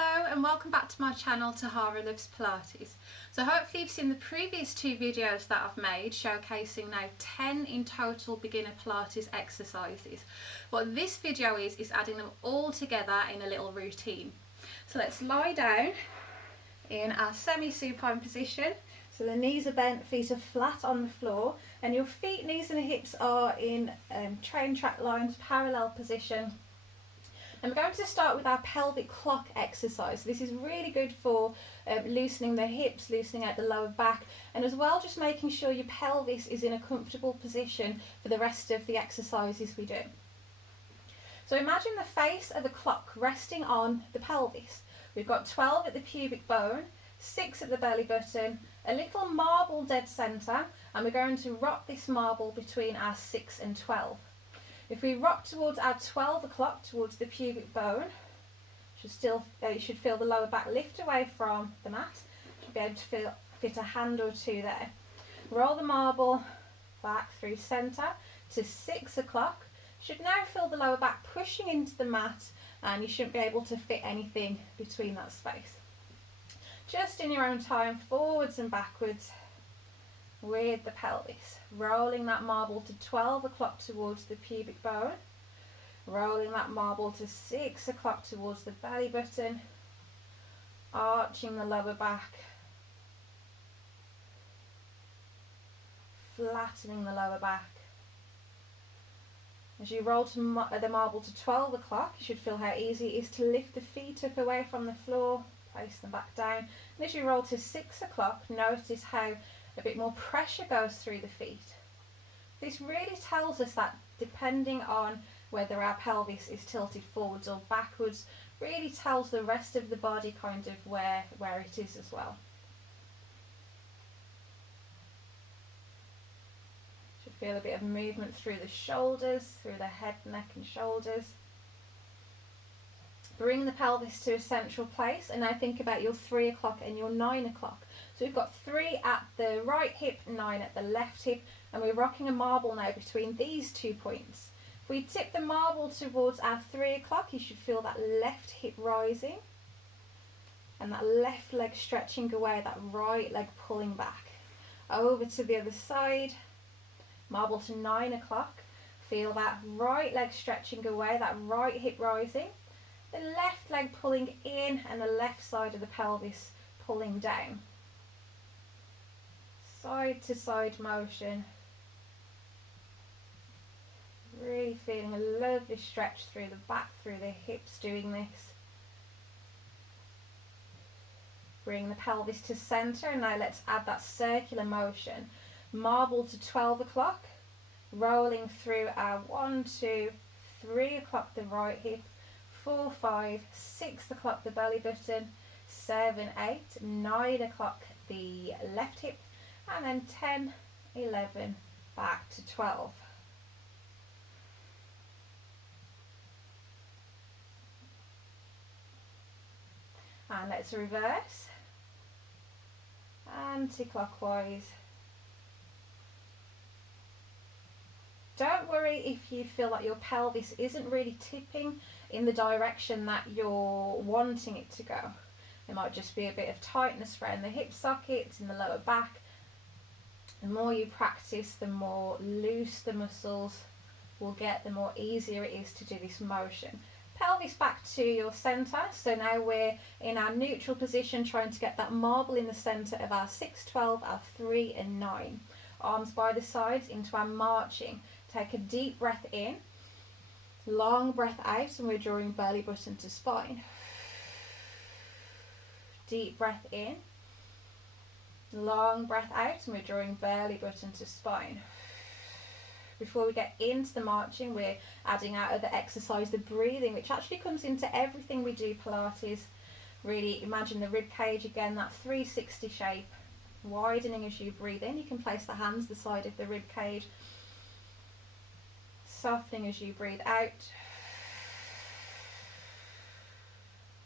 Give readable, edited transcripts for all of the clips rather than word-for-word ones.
Hello and welcome back to my channel Tahara Loves Pilates. So hopefully you've seen the previous two videos that I've made showcasing now 10 in total beginner Pilates exercises. What this video is adding them all together in a little routine. So let's lie down in our semi-supine position. So the knees are bent, feet are flat on the floor, and your feet, knees and hips are in train track lines, parallel position. And we're going to start with our pelvic clock exercise. This is really good for loosening the hips, loosening out the lower back, and as well just making sure your pelvis is in a comfortable position for the rest of the exercises we do. So imagine the face of the clock resting on the pelvis. We've got 12 at the pubic bone, 6 at the belly button, a little marble dead centre, and we're going to rock this marble between our 6 and 12. If we rock towards our 12 o'clock, towards the pubic bone, you should feel the lower back lift away from the mat. You should be able to fit a hand or two there. Roll the marble back through centre to 6 o'clock. You should now feel the lower back pushing into the mat, and you shouldn't be able to fit anything between that space. Just in your own time, forwards and backwards with the pelvis, rolling that marble to 12 o'clock towards the pubic bone, rolling that marble to 6 o'clock towards the belly button, arching the lower back, flattening the lower back. As you roll the marble to 12 o'clock, you should feel how easy it is to lift the feet up away from the floor, place them back down. And as you roll to 6 o'clock, notice how a bit more pressure goes through the feet. This really tells us that depending on whether our pelvis is tilted forwards or backwards, really tells the rest of the body kind of where it is as well. Should feel a bit of movement through the shoulders, through the head, neck and shoulders. Bring the pelvis to a central place, and now think about your 3 o'clock and your 9 o'clock. So we've got 3 at the right hip, 9 at the left hip, and we're rocking a marble now between these 2 points. If we tip the marble towards our 3 o'clock, you should feel that left hip rising and that left leg stretching away, that right leg pulling back. Over to the other side, marble to 9 o'clock, feel that right leg stretching away, that right hip rising, the left leg pulling in and the left side of the pelvis pulling down. Side to side motion. Really feeling a lovely stretch through the back, through the hips doing this. Bring the pelvis to centre, and now let's add that circular motion. Marble to 12 o'clock, rolling through our 1, 2, 3 o'clock the right hip, 4, 5, 6 o'clock the belly button, 7, 8, 9 o'clock the left hip, and then 10, 11, back to 12. And let's reverse, anti-clockwise. Don't worry if you feel like your pelvis isn't really tipping in the direction that you're wanting it to go. There might just be a bit of tightness around the hip sockets, in the lower back. The more you practice, the more loose the muscles will get, the more easier it is to do this motion. Pelvis back to your centre, so now we're in our neutral position, trying to get that marble in the centre of our 6, 12, our 3 and 9. Arms by the sides into our marching. Take a deep breath in, long breath out, and we're drawing belly button to spine. Deep breath in, long breath out, and we're drawing belly button to spine. Before we get into the marching, we're adding our other exercise, the breathing, which actually comes into everything we do Pilates. Really imagine the rib cage again, that 360 shape, widening as you breathe in. You can place the hands the side of the rib cage, softening as you breathe out.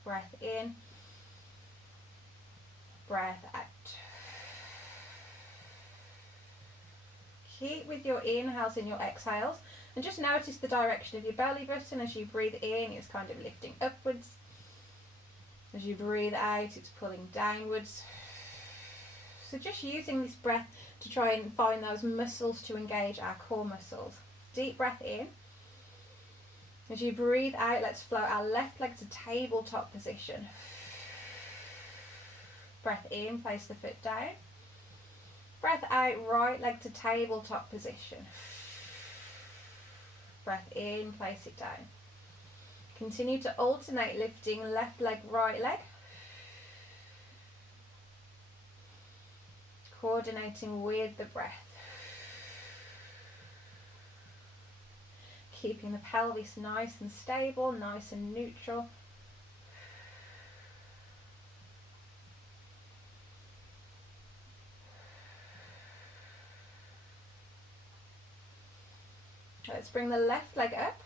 Breath in, breath out. Keep with your inhales and your exhales, and just notice the direction of your belly button as you breathe in. It's kind of lifting upwards, As you breathe out, it's pulling downwards. So just using this breath to try and find those muscles to engage our core muscles. Deep breath in. As you breathe out, let's float our left leg to tabletop position. Breath in, place the foot down. Breath out, right leg to tabletop position. Breath in, place it down. Continue to alternate lifting left leg, right leg. Coordinating with the breath. Keeping the pelvis nice and stable, nice and neutral. Let's bring the left leg up.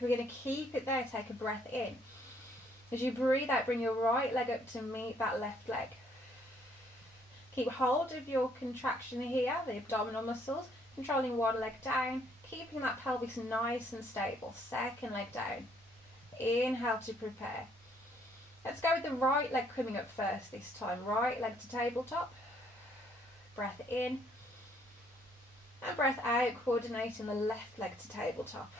We're going to keep it there, take a breath in. As you breathe out, bring your right leg up to meet that left leg. Keep hold of your contraction here, the abdominal muscles, controlling one leg down, keeping that pelvis nice and stable. Second leg down. Inhale to prepare. Let's go with the right leg coming up first this time. Right leg to tabletop. Breath in. And breath out, coordinating the left leg to tabletop.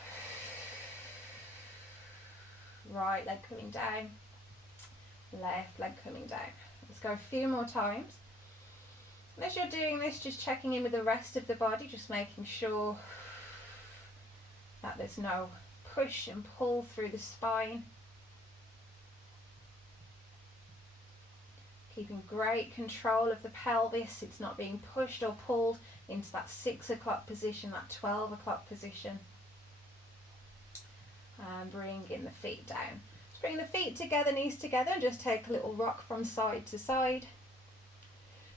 Right leg coming down. Left leg coming down. Let's go a few more times. And as you're doing this, just checking in with the rest of the body, just making sure that there's no push and pull through the spine. Keeping great control of the pelvis. It's not being pushed or pulled into that 6 o'clock position, that 12 o'clock position. And bringing the feet down. Just bring the feet together, knees together, and just take a little rock from side to side.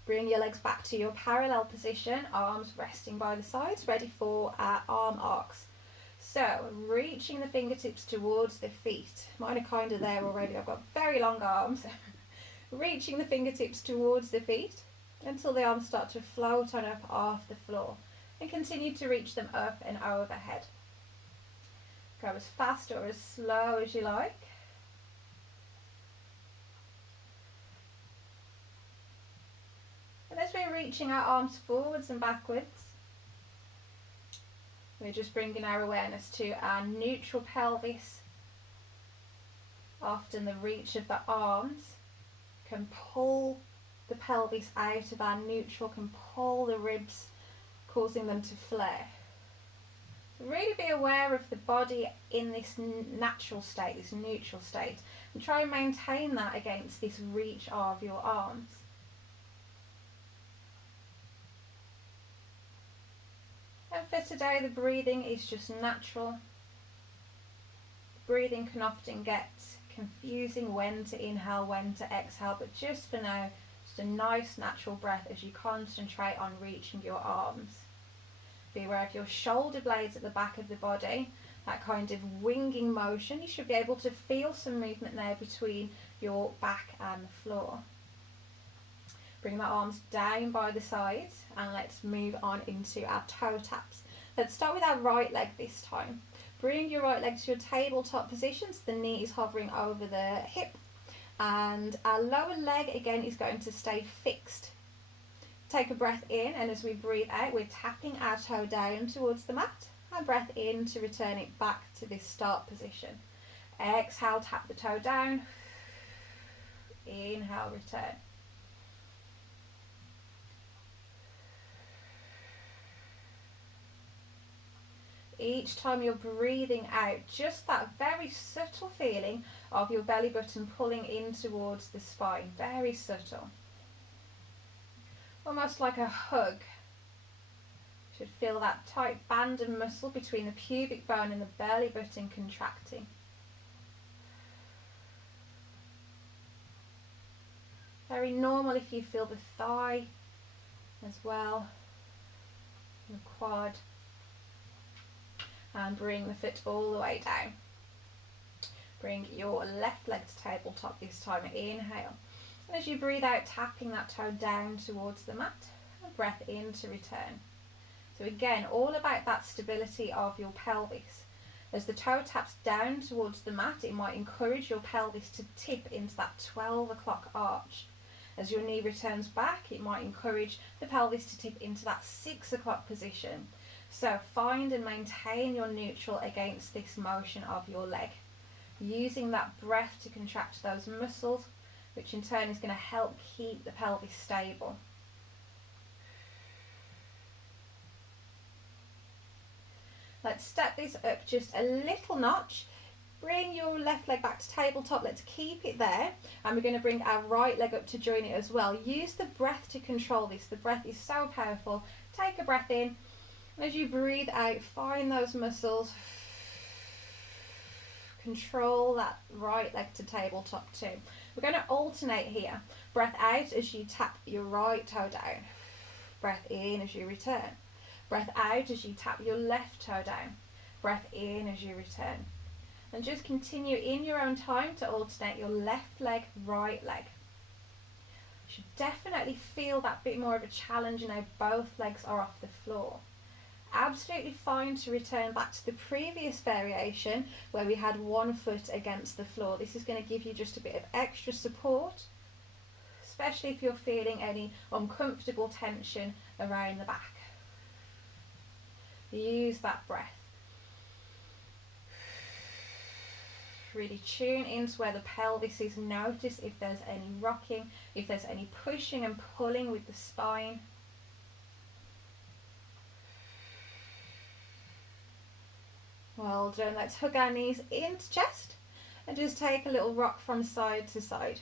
Bring your legs back to your parallel position, arms resting by the sides, ready for our arm arcs. So, reaching the fingertips towards the feet. Mine are kind of there already, I've got very long arms. Reaching the fingertips towards the feet until the arms start to float on up off the floor. And continue to reach them up and overhead. Go as fast or as slow as you like. And as we're reaching our arms forwards and backwards, we're just bringing our awareness to our neutral pelvis. Often the reach of the arms can pull the pelvis out of our neutral, can pull the ribs, causing them to flare. So really be aware of the body in this natural state, this neutral state, and try and maintain that against this reach of your arms. And for today, the breathing is just natural. Breathing can often get confusing when to inhale, when to exhale, but just for now, just a nice natural breath as you concentrate on reaching your arms. Be aware of your shoulder blades at the back of the body, that kind of winging motion. You should be able to feel some movement there between your back and the floor. Bring the arms down by the sides and let's move on into our toe taps. Let's start with our right leg this time. Bring your right leg to your tabletop position, so the knee is hovering over the hip. And our lower leg again is going to stay fixed. Take a breath in, and as we breathe out, we're tapping our toe down towards the mat. And breath in to return it back to this start position. Exhale, tap the toe down. Inhale, return. Each time you're breathing out, just that very subtle feeling of your belly button pulling in towards the spine. Very subtle. Almost like a hug. You should feel that tight band of muscle between the pubic bone and the belly button contracting. Very normal if you feel the thigh as well, the quad. And bring the foot all the way down. Bring your left leg to tabletop this time. Inhale. And as you breathe out, tapping that toe down towards the mat. And breath in to return. So again, all about that stability of your pelvis. As the toe taps down towards the mat, it might encourage your pelvis to tip into that 12 o'clock arch. As your knee returns back, it might encourage the pelvis to tip into that 6 o'clock position. So find and maintain your neutral against this motion of your leg, using that breath to contract those muscles, which in turn is going to help keep the pelvis stable. Let's step this up just a little notch. Bring your left leg back to tabletop. Let's keep it there. And we're going to bring our right leg up to join it as well. Use the breath to control this. The breath is so powerful. Take a breath in. And as you breathe out, find those muscles. Control that right leg to tabletop too. We're going to alternate here. Breath out as you tap your right toe down. Breath in as you return. Breath out as you tap your left toe down. Breath in as you return. And just continue in your own time to alternate your left leg, right leg. You should definitely feel that bit more of a challenge now both legs are off the floor. Absolutely fine to return back to the previous variation where we had one foot against the floor. This is going to give you just a bit of extra support, especially if you're feeling any uncomfortable tension around the back. Use that breath. Really tune into where the pelvis is. Notice if there's any rocking, if there's any pushing and pulling with the spine. Well done. Let's hug our knees into chest and just take a little rock from side to side.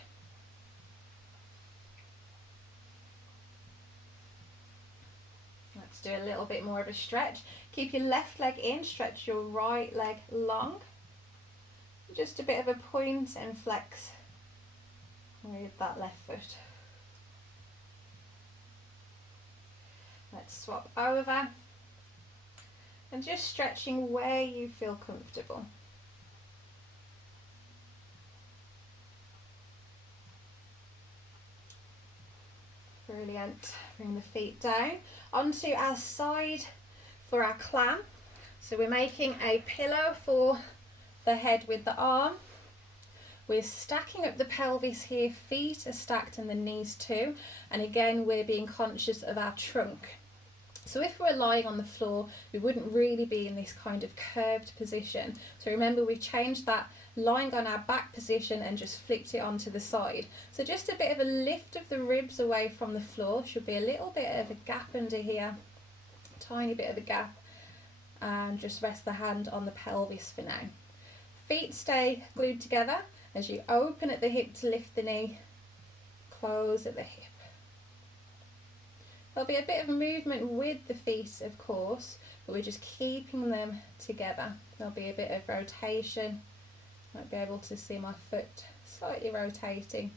Let's do a little bit more of a stretch. Keep your left leg in, stretch your right leg long. Just a bit of a point and flex with that left foot. Let's swap over and just stretching where you feel comfortable. Brilliant. Bring the feet down onto our side for our clam. So we're making a pillow for the head with the arm. We're stacking up the pelvis here, feet are stacked and the knees too, and again we're being conscious of our trunk. So if we're lying on the floor, we wouldn't really be in this kind of curved position. So remember, we've changed that lying on our back position and just flicked it onto the side. So just a bit of a lift of the ribs away from the floor. Should be a little bit of a gap under here, tiny bit of a gap, and just rest the hand on the pelvis for now. Feet stay glued together as you open at the hip to lift the knee, close at the hip. There'll be a bit of movement with the feet, of course, but we're just keeping them together. There'll be a bit of rotation. Might be able to see my foot slightly rotating.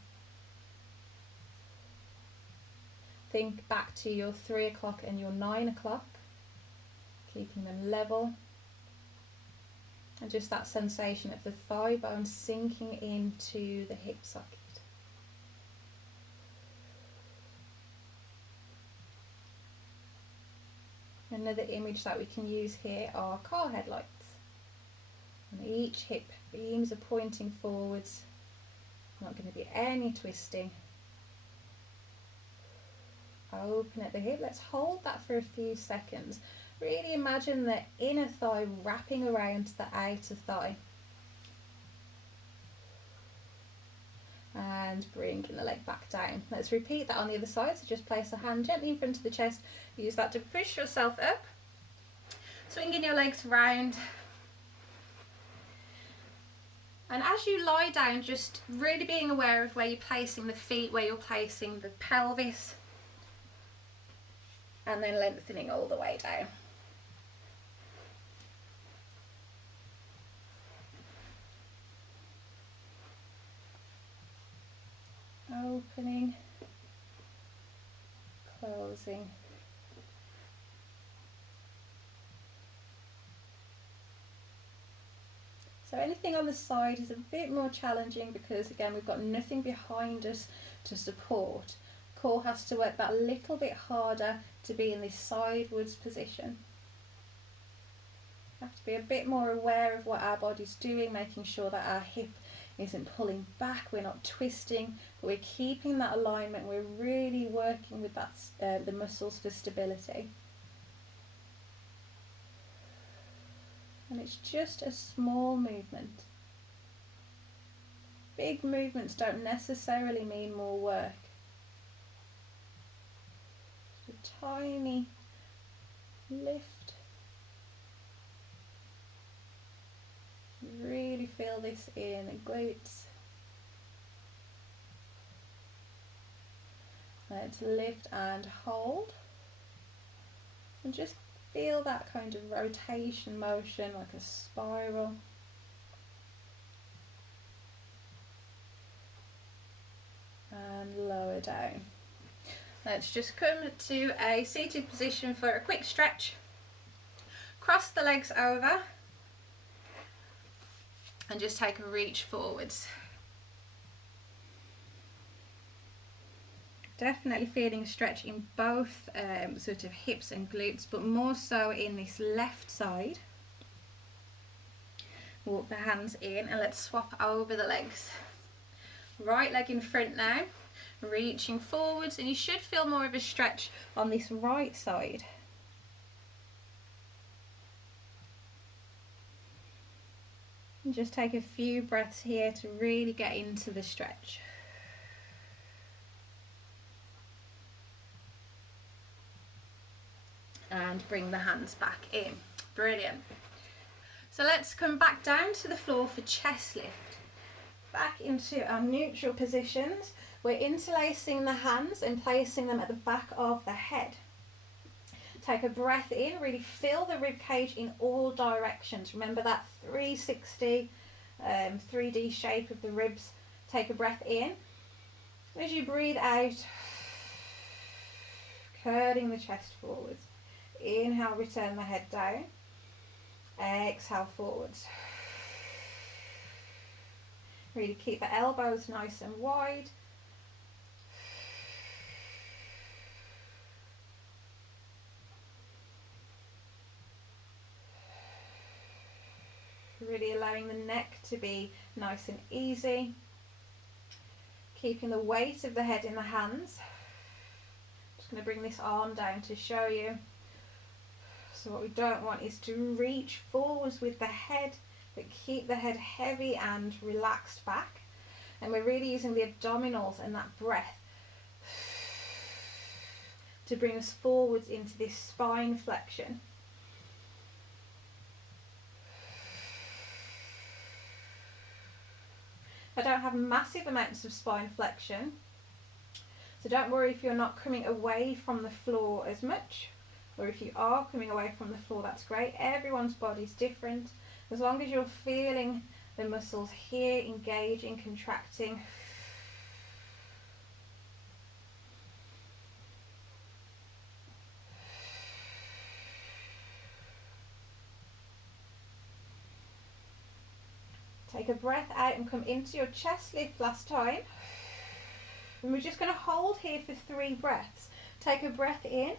Think back to your 3 o'clock and your 9 o'clock, keeping them level. And just that sensation of the thigh bone sinking into the hip socket. Another image that we can use here are car headlights. And each hip beams are pointing forwards. Not going to be any twisting. Open at the hip. Let's hold that for a few seconds. Really imagine the inner thigh wrapping around the outer thigh. And bringing the leg back down. Let's repeat that on the other side. So just place a hand gently in front of the chest. Use that to push yourself up. Swinging your legs round. And as you lie down, just really being aware of where you're placing the feet, where you're placing the pelvis. And then lengthening all the way down. Opening, closing. So anything on the side is a bit more challenging because again we've got nothing behind us to support. Core has to work that little bit harder to be in this sidewards position. We have to be a bit more aware of what our body's doing, making sure that our hip isn't pulling back, we're not twisting, but we're keeping that alignment. We're really working with that the muscles for stability. And it's just a small movement. Big movements don't necessarily mean more work. Just a tiny lift. Really feel this in the glutes. Let's lift and hold. And just feel that kind of rotation motion, like a spiral. And lower down. Let's just come to a seated position for a quick stretch. Cross the legs over and just take a reach forwards. Definitely feeling a stretch in both sort of hips and glutes, but more so in this left side. Walk the hands in and let's swap over the legs. Right leg in front now, reaching forwards, and you should feel more of a stretch on this right side. And just take a few breaths here to really get into the stretch. And bring the hands back in. Brilliant. So let's come back down to the floor for chest lift. Back into our neutral positions. We're interlacing the hands and placing them at the back of the head. Take a breath in, really fill the rib cage in all directions. Remember that 360 3D shape of the ribs. Take a breath in. As you breathe out, curling the chest forwards. Inhale, return the head down. Exhale, forwards. Really keep the elbows nice and wide. Really allowing the neck to be nice and easy. Keeping the weight of the head in the hands. Just going to bring this arm down to show you. So what we don't want is to reach forwards with the head, but keep the head heavy and relaxed back. And we're really using the abdominals and that breath to bring us forwards into this spine flexion. I don't have massive amounts of spine flexion, so don't worry if you're not coming away from the floor as much, or if you are coming away from the floor, that's great. Everyone's body's different. As long as you're feeling the muscles here engaging, contracting. Take a breath out and come into your chest lift last time. And we're just going to hold here for 3 breaths. Take a breath in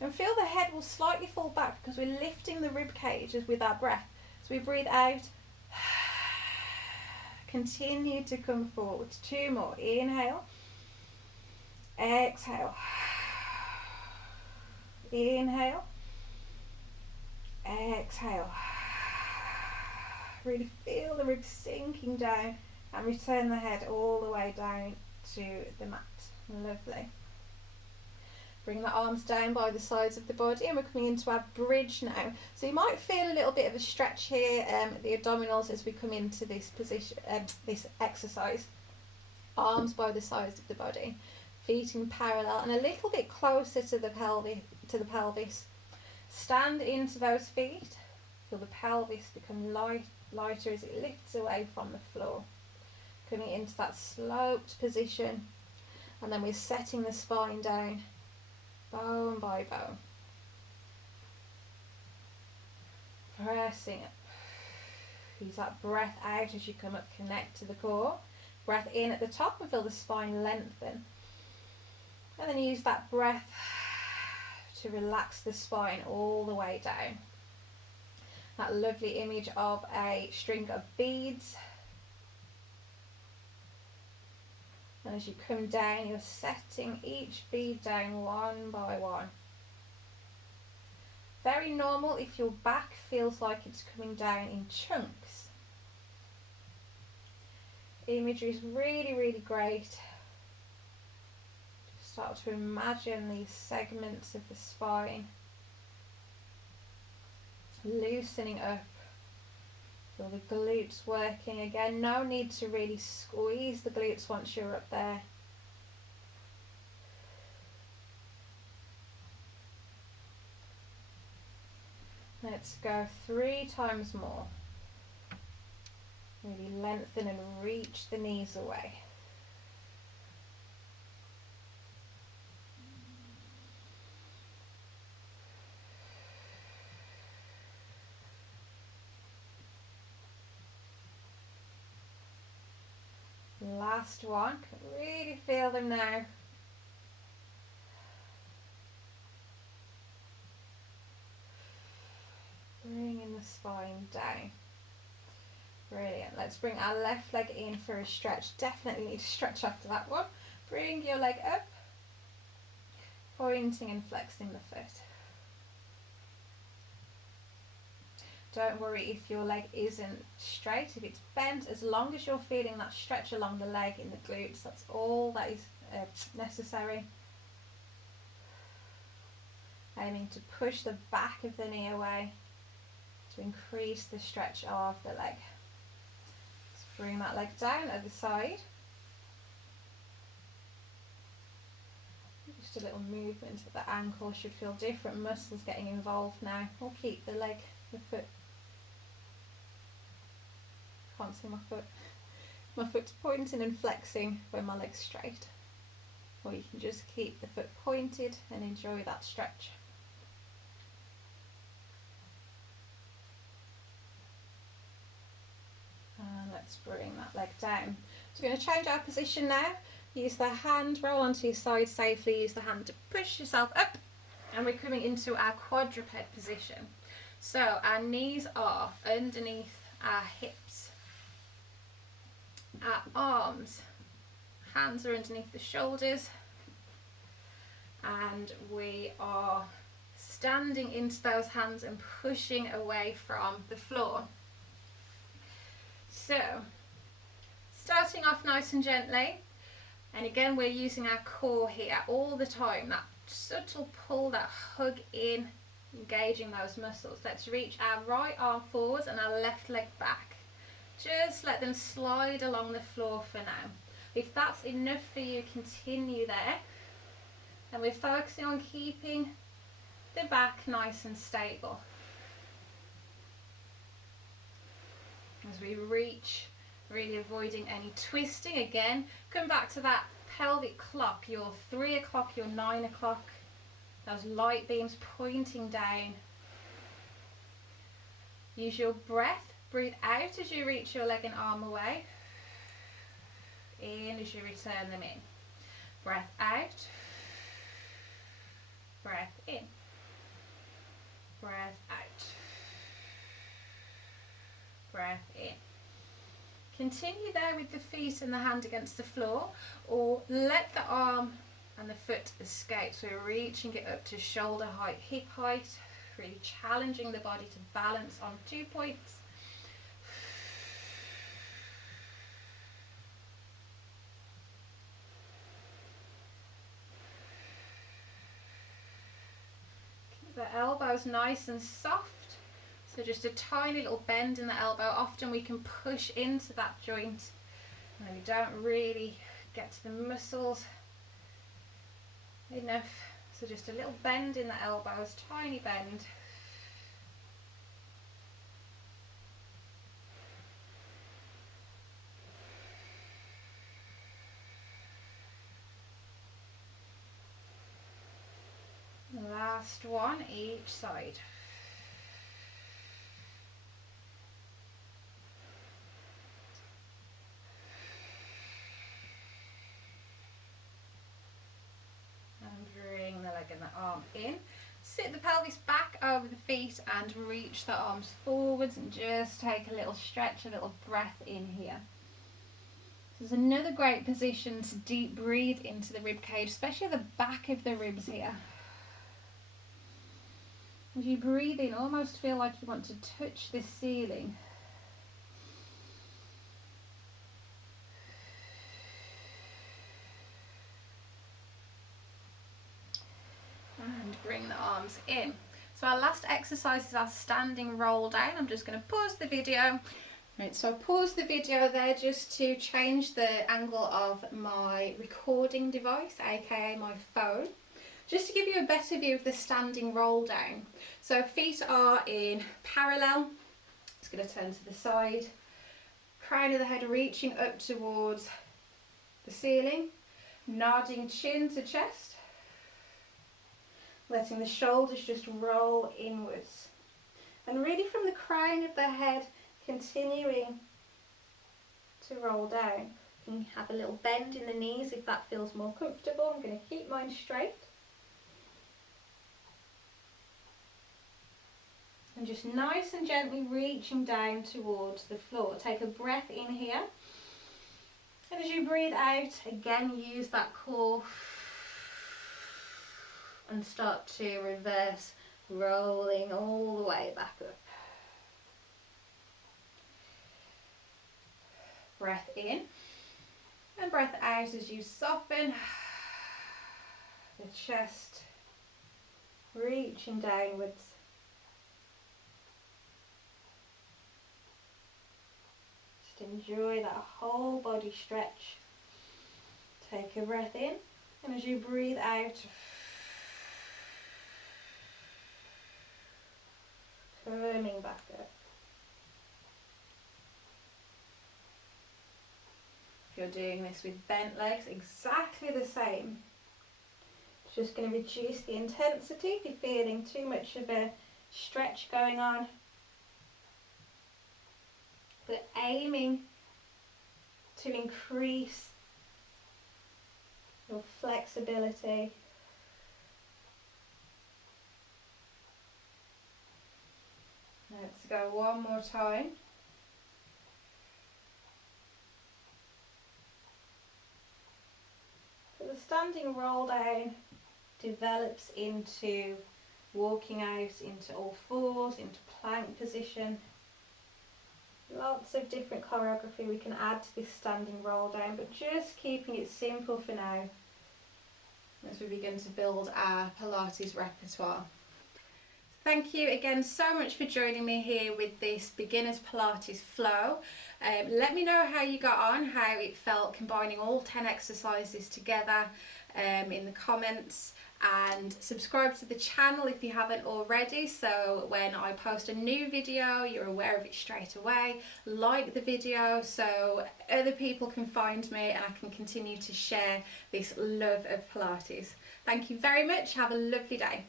and feel the head will slightly fall back because we're lifting the rib cages with our breath. So we breathe out. Continue to come forward. 2 more. Inhale. Exhale. Inhale. Exhale. Really feel the ribs sinking down and return the head all the way down to the mat. Lovely. Bring the arms down by the sides of the body and we're coming into our bridge now. So you might feel a little bit of a stretch here at the abdominals as we come into this position, this exercise. Arms by the sides of the body, feet in parallel and a little bit closer to the pelvis. Stand into those feet. Feel the pelvis become lighter as it lifts away from the floor. Coming into that sloped position, and then we're setting the spine down, bone by bone. Pressing up. Use that breath out as you come up, connect to the core. Breath in at the top and feel the spine lengthen. And then use that breath to relax the spine all the way down. that lovely image of a string of beads. And as you come down, you're setting each bead down one by one. Very normal if your back feels like it's coming down in chunks. Imagery is really, really great. Just start to imagine these segments of the spine loosening up. Feel the glutes working again. No need to really squeeze the glutes once you're up there. Let's go 3 times more. Really lengthen and reach the knees away. Last one. Can really feel them now. Bringing the spine down. Brilliant. Let's bring our left leg in for a stretch. Definitely need to stretch after that one. Bring your leg up, pointing and flexing the foot. Don't worry if your leg isn't straight, if it's bent, as long as you're feeling that stretch along the leg in the glutes, that's all that is necessary. Aiming to push the back of the knee away to increase the stretch of the leg. Let's bring that leg down at the side. Just a little movement at the ankle should feel different muscles getting involved now. We'll keep the leg, the foot. Can't see my foot. My foot's pointing and flexing when my leg's straight. Or you can just keep the foot pointed and enjoy that stretch. And let's bring that leg down. So we're going to change our position now. Use the hand, roll onto your side safely, use the hand to push yourself up, and we're coming into our quadruped position. So our knees are underneath our hips, our arms, hands are underneath the shoulders, and we are standing into those hands and pushing away from the floor. So, starting off nice and gently, and again we're using our core here all the time, that subtle pull, that hug in, engaging those muscles. Let's reach our right arm forwards and our left leg back. Just let them slide along the floor for now. If that's enough for you, continue there. And we're focusing on keeping the back nice and stable. As we reach, really avoiding any twisting. Again, come back to that pelvic clock, your 3 o'clock, your 9 o'clock, those light beams pointing down. Use your breath, breathe out as you reach your leg and arm away. In as you return them in. Breath out, breath in, breath out, breath in. Continue there with the feet and the hand against the floor, or let the arm and the foot escape. So we're reaching it up to shoulder height, hip height, really challenging the body to balance on 2 points. Keep the elbows nice and soft. So just a tiny little bend in the elbow. Often we can push into that joint and we don't really get to the muscles enough. So just a little bend in the elbows, tiny bend. Last one, each side. And bring the leg and the arm in. Sit the pelvis back over the feet and reach the arms forwards and just take a little stretch, a little breath in here. This is another great position to deep breathe into the rib cage, especially the back of the ribs here. As you breathe in, almost feel like you want to touch the ceiling. And bring the arms in. So our last exercise is our standing roll down. I'm just going to pause the video. Right, so I paused the video there just to change the angle of my recording device, aka my phone, just to give you a better view of the standing roll down. So feet are in parallel. It's going to turn to the side. Crown of the head reaching up towards the ceiling. Nodding chin to chest. Letting the shoulders just roll inwards. And really from the crown of the head, continuing to roll down. You can have a little bend in the knees if that feels more comfortable. I'm going to keep mine straight. And just nice and gently reaching down towards the floor. Take a breath in here. And as you breathe out, again use that core and start to reverse, rolling all the way back up. Breath in and breath out as you soften the chest, reaching downwards. Just enjoy that whole body stretch. Take a breath in, and as you breathe out, coming back up. If you're doing this with bent legs, exactly the same. Just going to reduce the intensity if you're feeling too much of a stretch going on. But aiming to increase your flexibility. Let's go one more time. So the standing roll down develops into walking out into all fours, into plank position. Lots of different choreography we can add to this standing roll down, but just keeping it simple for now as we begin to build our Pilates repertoire. Thank you again so much for joining me here with this beginner's Pilates flow. Let me know how you got on, how it felt combining all 10 exercises together in the comments, and subscribe to the channel if you haven't already, so when I post a new video you're aware of it straight away. Like the video so other people can find me and I can continue to share this love of Pilates. Thank you very much. Have a lovely day.